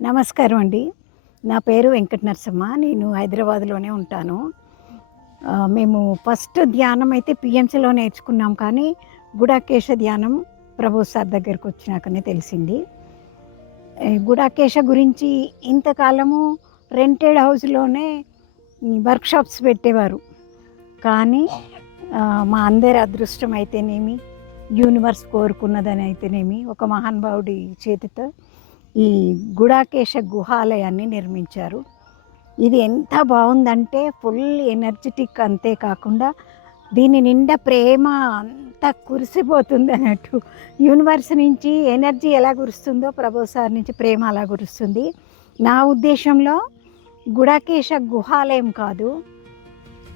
నమస్కారం అండి. నా పేరు వెంకట నరసమ్మ. నేను హైదరాబాద్‌లోనే ఉంటాను. మేము ఫస్ట్ ధ్యానం అయితే పీఎంసీలో నేర్చుకున్నాం. కానీ గుడాకేశ ధ్యానం ప్రభు సార్ దగ్గరకొచ్చినాకనే తెలిసింది. గుడాకేశ గురించి ఇంతకాలము రెంటెడ్ హౌస్‌లోనే వర్క్‌షాప్స్ పెట్టేవారు. కానీ మా అందరి అదృష్టం అయితేనేమి, యూనివర్స్ కోరుకున్నదని అయితేనేమి, ఒక మహానుభావుడి చేతితో ఈ గుడాకేశ గుహాలయాన్ని నిర్మించారు. ఇది ఎంత బావుందంటే ఫుల్ ఎనర్జిటిక్, అంతే కాకుండా దీని నిండా ప్రేమ అంతా కురిసిపోతుందన్నట్టు. యూనివర్స్ నుంచి ఎనర్జీ ఎలా కురుస్తుందో ప్రభు సార్ నుంచి ప్రేమ అలా కురుస్తుంది. నా ఉద్దేశంలో గుడాకేశ గుహాలయం కాదు,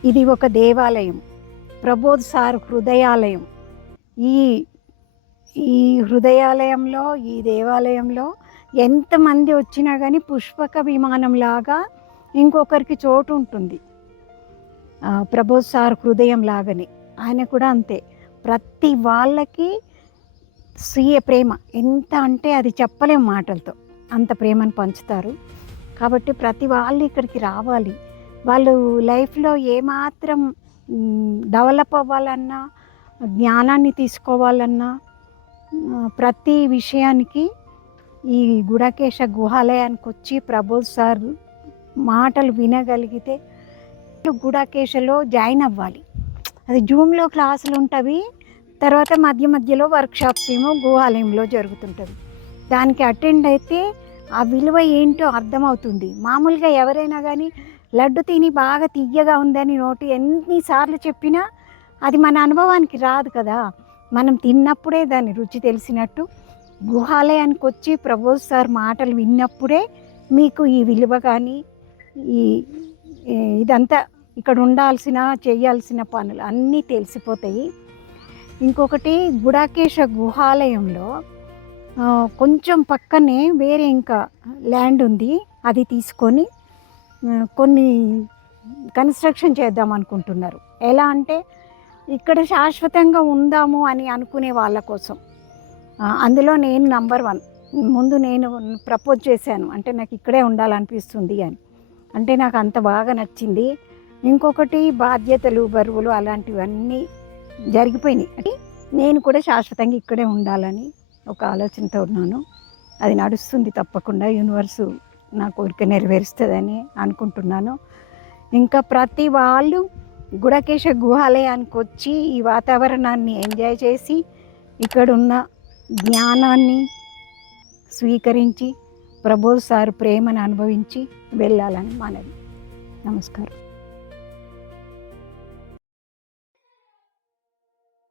ఇది ఒక దేవాలయం. ప్రబోధ్ సార్ హృదయాలయం. ఈ ఈ హృదయాలయంలో, ఈ దేవాలయంలో ఎంతమంది వచ్చినా కానీ పుష్పక విమానంలాగా ఇంకొకరికి చోటు ఉంటుంది. ప్రబోధ్ సార్ హృదయం లాగానే ఆయన కూడా అంతే. ప్రతి వాళ్ళకి స్వీయ ప్రేమ ఎంత అంటే అది చెప్పలేం మాటలతో, అంత ప్రేమను పంచుతారు. కాబట్టి ప్రతి వాళ్ళు ఇక్కడికి రావాలి. వాళ్ళు లైఫ్లో ఏమాత్రం డెవలప్ అవ్వాలన్నా, జ్ఞానాన్ని తీసుకోవాలన్నా, ప్రతి విషయానికి ఈ గుడాకేశ గుహాలయానికి వచ్చి ప్రబోధ్ సార్ మాటలు వినగలిగితే గుడాకేశలో జాయిన్ అవ్వాలి. అది జూమ్లో క్లాసులు ఉంటవి, తర్వాత మధ్య మధ్యలో వర్క్షాప్స్ ఏమో గుహాలయంలో జరుగుతుంటుంది. దానికి అటెండ్ అయితే ఆ విలువ ఏంటో అర్థమవుతుంది. మామూలుగా ఎవరైనా కానీ లడ్డు తిని బాగా తియ్యగా ఉందని నోటి ఎన్నిసార్లు చెప్పినా అది మన అనుభవానికి రాదు కదా. మనం తిన్నప్పుడే దాని రుచి తెలిసినట్టు గుహాలయానికి వచ్చి ప్రబోధ్ సార్ మాటలు విన్నప్పుడే మీకు ఈ విలువ కానీ ఈ ఇదంతా ఇక్కడ ఉండాల్సిన చేయాల్సిన పనులు అన్నీ తెలిసిపోతాయి. ఇంకొకటి, గుడాకేశ గుహాలయంలో కొంచెం పక్కనే వేరే ఇంకా ల్యాండ్ ఉంది. అది తీసుకొని కొన్ని కన్స్ట్రక్షన్ చేద్దాం అనుకుంటున్నారు. ఎలా అంటే ఇక్కడ శాశ్వతంగా ఉందాము అని అనుకునే వాళ్ళ కోసం. అందులో నేను నంబర్ 1. ముందు నేను ప్రపోజ్ చేశాను, అంటే నాకు ఇక్కడే ఉండాలనిపిస్తుంది అని. అంటే నాకు అంత బాగా నచ్చింది. ఇంకొకటి, బాధ్యతలు, బరువులు అలాంటివన్నీ జరిగిపోయినాయి. అంటే నేను కూడా శాశ్వతంగా ఇక్కడే ఉండాలని ఒక ఆలోచనతో ఉన్నాను. అది నడుస్తుంది తప్పకుండా. యూనివర్సు నా కోరిక నెరవేరుస్తుందని అనుకుంటున్నాను. ఇంకా ప్రతి వాళ్ళు గుడాకేశ గుహాలయానికి వచ్చి ఈ వాతావరణాన్ని ఎంజాయ్ చేసి ఇక్కడున్న జ్ఞానాన్ని స్వీకరించి ప్రబోధ్ సార్ ప్రేమను అనుభవించి వెళ్ళాలని మనవి. నమస్కారం.